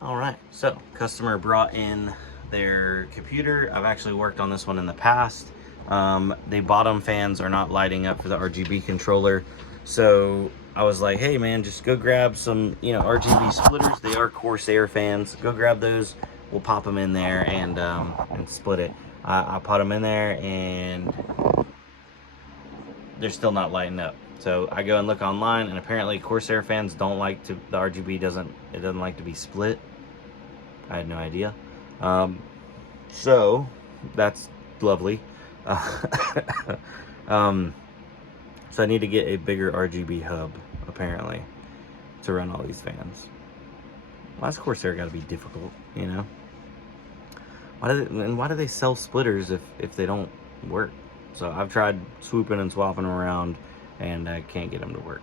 All right, so customer brought in their computer. I've actually worked on this one in the past. The bottom fans are not lighting up for the RGB controller. So I was like, hey man, just go grab some, RGB splitters. They are Corsair fans. Go grab those. We'll pop them in there and split it. I put them in there and they're still not lighting up. So I go and look online, and apparently Corsair fans don't like to, the RGB doesn't like to be split. I had no idea. So that's lovely. So I need to get a bigger RGB hub, apparently, to run all these fans. Why's Corsair got to be difficult, you know? Why do they sell splitters if they don't work? So I've tried swooping and swapping them around, and I can't get them to work.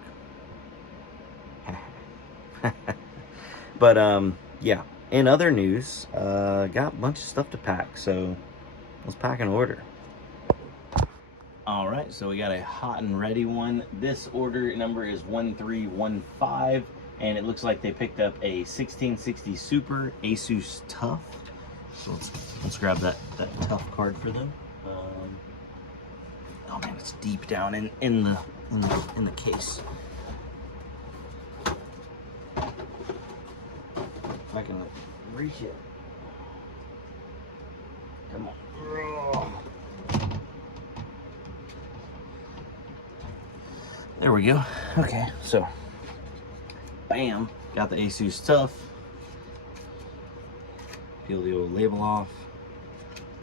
But yeah. In other news, got a bunch of stuff to pack, so let's pack an order. All right, so we got a hot and ready one. This order number is 1315, and it looks like they picked up a 1660 Super Asus Tough. So let's grab that Tough card for them. Oh man, it's deep down in the case. If I can reach it. Come on. There we go. Okay, so bam, got the Asus Tough. Peel the old label off.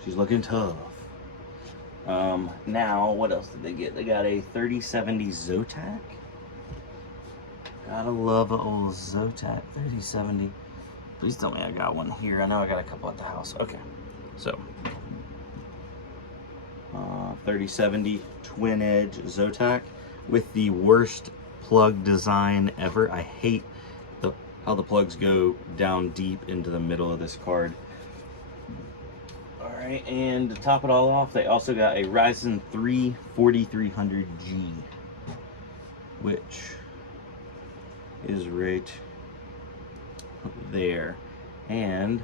She's looking tough. Now, what else did they get? They got a 3070 Zotac. Gotta love an old Zotac 3070. Please tell me I got one here. I know I got a couple at the house. Okay, so 3070 twin edge Zotac with the worst plug design ever. I hate how the plugs go down deep into the middle of this card. All right, and to top it all off, they also got a Ryzen 3 4300G, which is right there, and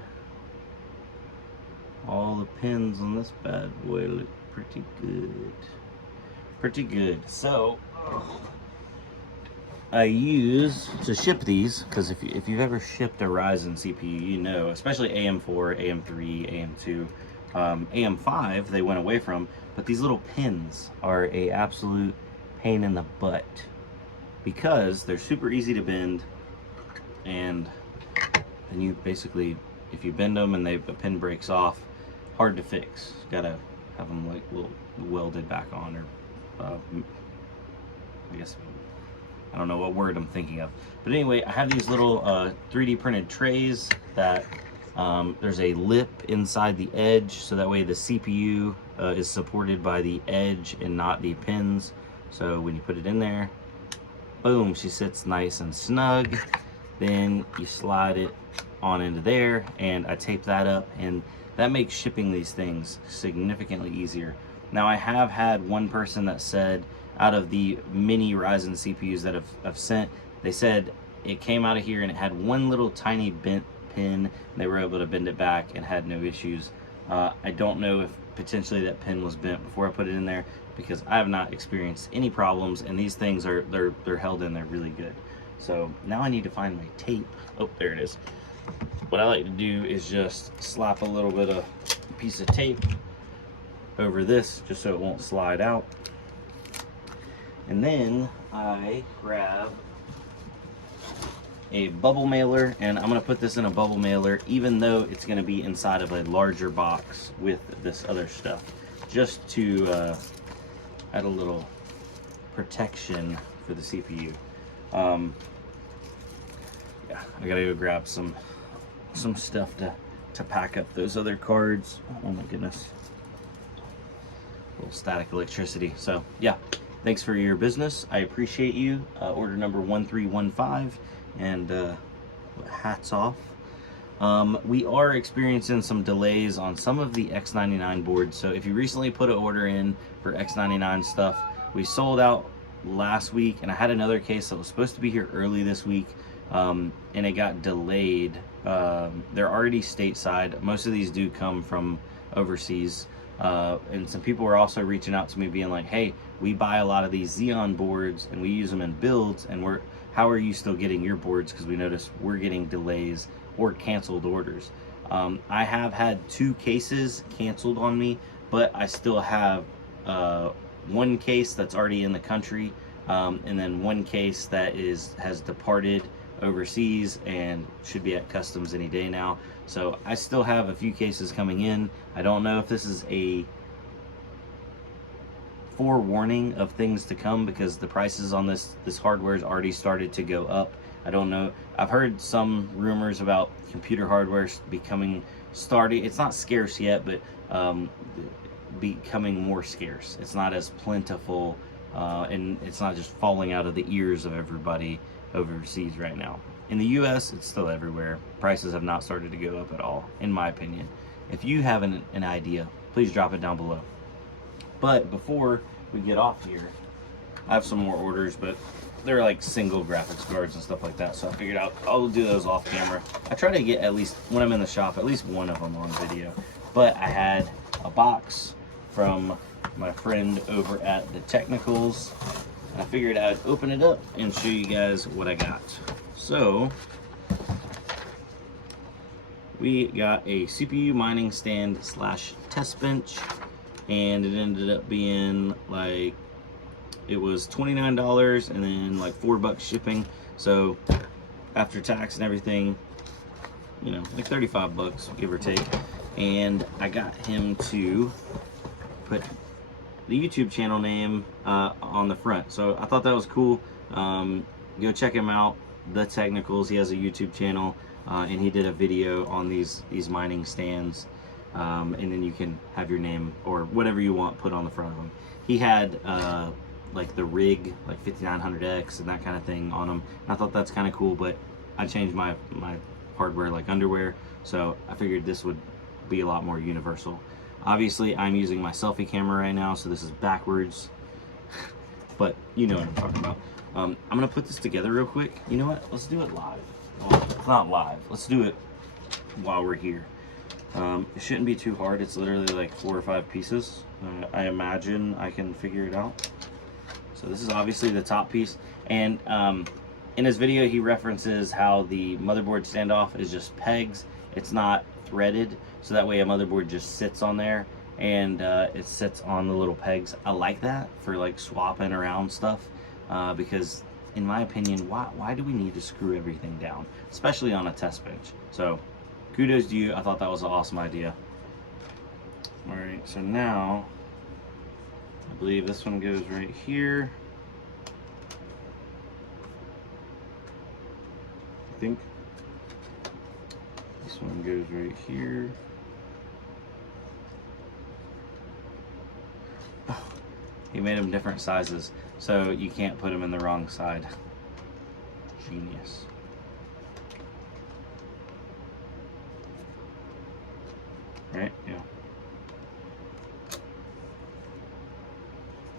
all the pins on this bad boy look pretty good. So I use to ship these, because if you've ever shipped a Ryzen CPU, you know, especially AM4, AM3, AM2, AM5 they went away from, but these little pins are a absolute pain in the butt because they're super easy to bend, and you basically, if you bend them and a pin breaks off, hard to fix. Gotta have them like little welded back on, or I guess, I don't know what word I'm thinking of. But anyway, I have these little 3D printed trays that there's a lip inside the edge, so that way the CPU is supported by the edge and not the pins. So when you put it in there, boom, she sits nice and snug. Then you slide it on into there, and I tape that up, and that makes shipping these things significantly easier. Now, I have had one person that said, out of the mini Ryzen CPUs that I've sent, they said it came out of here and it had one little tiny bent pin, and they were able to bend it back and had no issues. I don't know if potentially that pin was bent before I put it in there, because I have not experienced any problems, and these things they're held in there really good. So now I need to find my tape. Oh, there it is. What I like to do is just slap a little bit of piece of tape over this just so it won't slide out. And then I grab a bubble mailer, and I'm going to put this in a bubble mailer even though it's going to be inside of a larger box with this other stuff, just to add a little protection for the CPU. Yeah, I gotta go grab some stuff to pack up those other cards. Oh my goodness, a little static electricity. So yeah, thanks for your business. I appreciate you. Order number 1315, and hats off. We are experiencing some delays on some of the X99 boards. So if you recently put an order in for X99 stuff, we sold out last week, and I had another case that was supposed to be here early this week, and it got delayed they're already stateside. Most of these do come from overseas. And some people were also reaching out to me being like, hey, we buy a lot of these Xeon boards and we use them in builds, and how are you still getting your boards? Because we notice we're getting delays or canceled orders. I have had 2 cases canceled on me, but I still have 1 case that's already in the country, and then 1 case that has departed overseas and should be at customs any day now. So I still have a few cases coming in. I don't know if this is a forewarning of things to come, because the prices on this hardware has already started to go up. I don't know. I've heard some rumors about computer hardware starting. It's not scarce yet, but becoming more scarce. It's not as plentiful, and it's not just falling out of the ears of everybody overseas right now. In the US, it's still everywhere. Prices have not started to go up at all, in my opinion. If you have an idea, please drop it down below. But before we get off here, I have some more orders, but they're like single graphics cards and stuff like that, so I figured I'll do those off camera. I try to get, at least when I'm in the shop, at least one of them on video. But I had a box from my friend over at the Technicals. I figured I'd open it up and show you guys what I got. So we got a CPU mining stand / test bench, and it ended up being like, it was $29 and then like $4 shipping. So after tax and everything, you know, like 35 bucks, give or take. And I got him to put the YouTube channel name on the front. So I thought that was cool. Go check him out, The Technicals. He has a YouTube channel, and he did a video on these mining stands. And then you can have your name or whatever you want put on the front of them. He had like the rig, like 5900X and that kind of thing on them. I thought that's kind of cool, but I changed my hardware like underwear, so I figured this would be a lot more universal. Obviously, I'm using my selfie camera right now, so this is backwards, but you know what I'm talking about. I'm gonna put this together real quick. You know what? Let's do it live. Well, it's not live. Let's do it while we're here. It shouldn't be too hard. It's literally like 4 or 5 pieces. I imagine I can figure it out. So this is obviously the top piece, and in his video he references how the motherboard standoff is just pegs. It's not threaded, so that way a motherboard just sits on there and it sits on the little pegs. I like that for like swapping around stuff, because in my opinion, why do we need to screw everything down, especially on a test bench? So kudos to you. I thought that was an awesome idea. All right, so now I believe this one goes right here. I think this one goes right here. Oh, he made them different sizes, so you can't put them in the wrong side. Genius. Right? Yeah.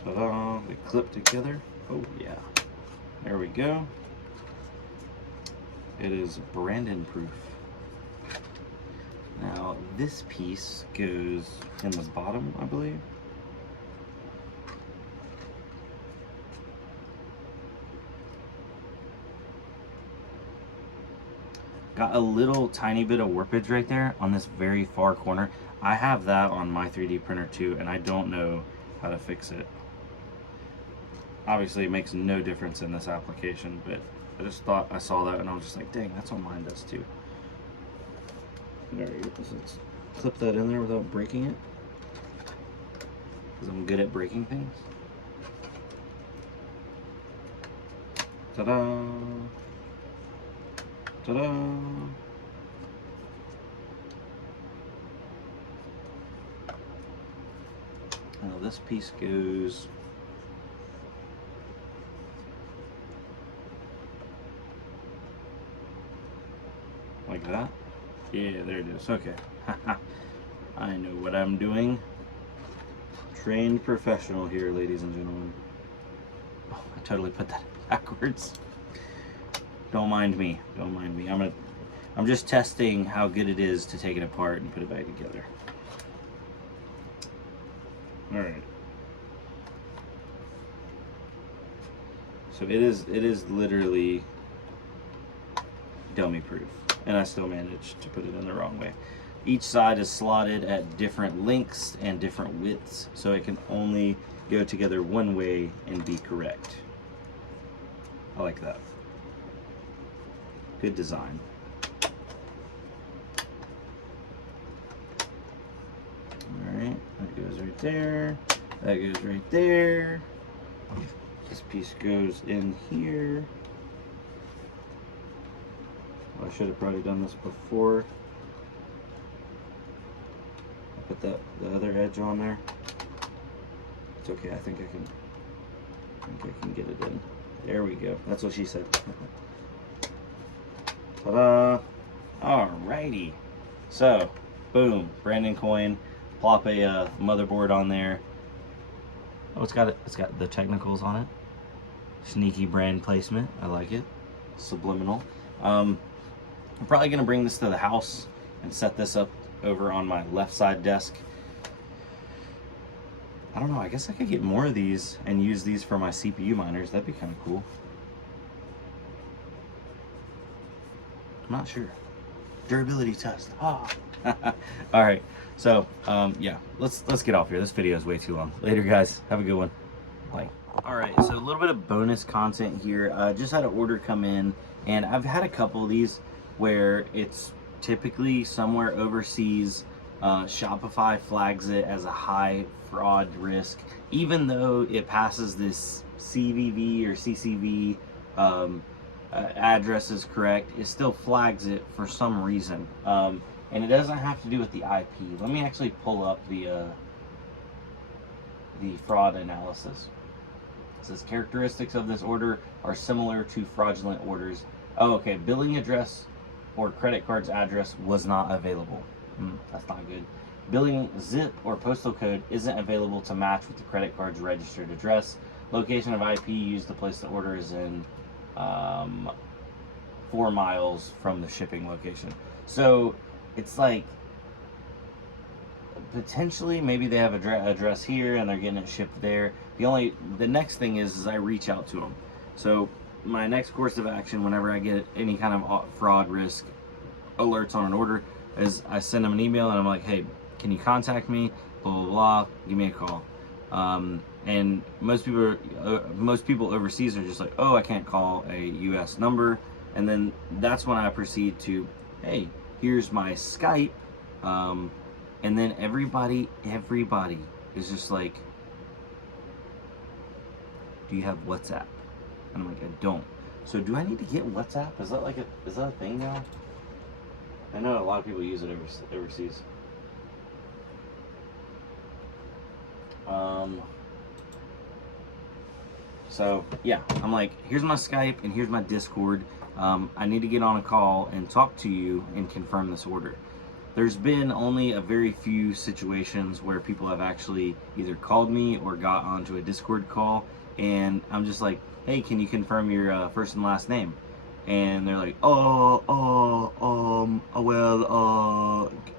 Ta-da! They clip together. Oh yeah. There we go. It is Brandon proof. Now this piece goes in the bottom, I believe. Got a little tiny bit of warpage right there on this very far corner. I have that on my 3D printer too, and I don't know how to fix it. Obviously it makes no difference in this application, but I just thought I saw that and I was just like, dang, that's on mine does too. There you go. Let's clip that in there without breaking it, because I'm good at breaking things. Ta-da! Ta-da! Now this piece goes like that. Yeah, there it is. Okay. I know what I'm doing. Trained professional here, ladies and gentlemen. Oh, I totally put that backwards. Don't mind me. Don't mind me. I'm I'm just testing how good it is to take it apart and put it back together. All right. So it is literally dummy proof, and I still managed to put it in the wrong way. Each side is slotted at different lengths and different widths, so it can only go together one way and be correct. I like that. Good design. Alright, that goes right there. That goes right there. This piece goes in here. I should have probably done this before. I put the other edge on there. It's okay, I think I can get it in. There we go. That's what she said. Ta-da! Alrighty. So, boom, Brandon Coin. Plop a motherboard on there. Oh, it's got the technicals on it. Sneaky brand placement. I like it. Subliminal. I'm probably gonna bring this to the house and set this up over on my left side desk. I don't know, I guess I could get more of these and use these for my CPU miners. That'd be kind of cool. I'm not sure. Durability test. Ah. All right. So, yeah, let's get off here. This video is way too long. Later, guys. Have a good one. Bye. All right, so a little bit of bonus content here. Just had an order come in, and I've had a couple of these where it's typically somewhere overseas. Shopify flags it as a high fraud risk, even though it passes this CVV or CCV address is correct. It still flags it for some reason, and it doesn't have to do with the IP. Let me actually pull up the fraud analysis. It says characteristics of this order are similar to fraudulent orders. Oh, okay. Billing address or credit card's address was not available. That's not good. Billing zip or postal code isn't available to match with the credit card's registered address. Location of IP used to place the order is in 4 miles from the shipping location. So it's like potentially maybe they have an address here and they're getting it shipped there. The next thing is I reach out to them. So my next course of action whenever I get any kind of fraud risk alerts on an order is I send them an email and I'm like, hey, can you contact me? Blah blah blah. Give me a call. And most people overseas are just like, oh, I can't call a U.S. number. And then that's when I proceed to, hey, here's my Skype. And then everybody is just like, do you have WhatsApp? And I'm like, I don't. So do I need to get WhatsApp? Is that a thing now? I know a lot of people use it overseas. So yeah, I'm like, here's my Skype and here's my Discord. I need to get on a call and talk to you and confirm this order. There's been only a very few situations where people have actually either called me or got onto a Discord call, and I'm just like, hey, can you confirm your first and last name? And they're like, well,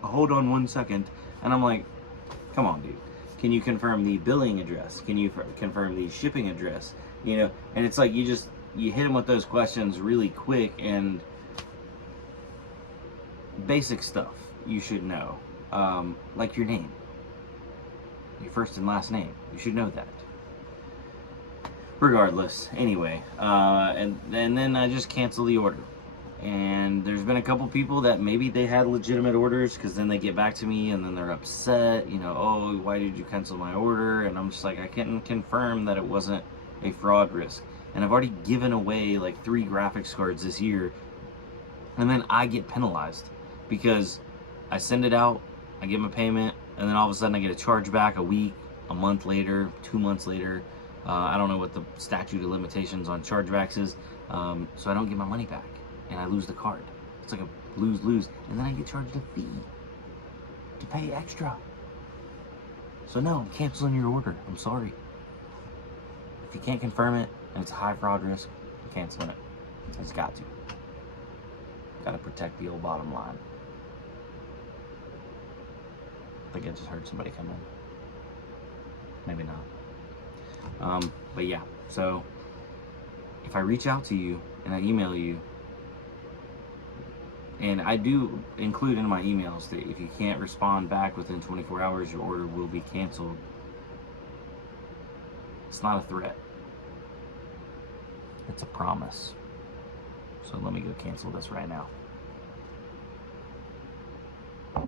hold on 1 second. And I'm like, come on, dude. Can you confirm the billing address? Can you confirm the shipping address? You know, and it's like you hit them with those questions really quick, and basic stuff you should know, like your name, your first and last name. You should know that. Regardless, anyway, and then I just cancel the order. And there's been a couple people that maybe they had legitimate orders, because then they get back to me and then they're upset, you know, oh, why did you cancel my order? And I'm just like, I can't confirm that it wasn't a fraud risk. And I've already given away like 3 graphics cards this year, and then I get penalized because I send it out, I give them a payment, and then all of a sudden I get a chargeback a week, a month later, 2 months later. I don't know what the statute of limitations on chargebacks is, so I don't get my money back, and I lose the card. It's like a lose-lose, and then I get charged a fee to pay extra. So no, I'm canceling your order. I'm sorry. If you can't confirm it, and it's a high fraud risk, I'm canceling it. I just got to. Got to protect the old bottom line. I think I just heard somebody come in. Maybe not. But yeah, so if I reach out to you and I email you, and I do include in my emails that if you can't respond back within 24 hours, your order will be canceled. It's not a threat. It's a promise. So let me go cancel this right now.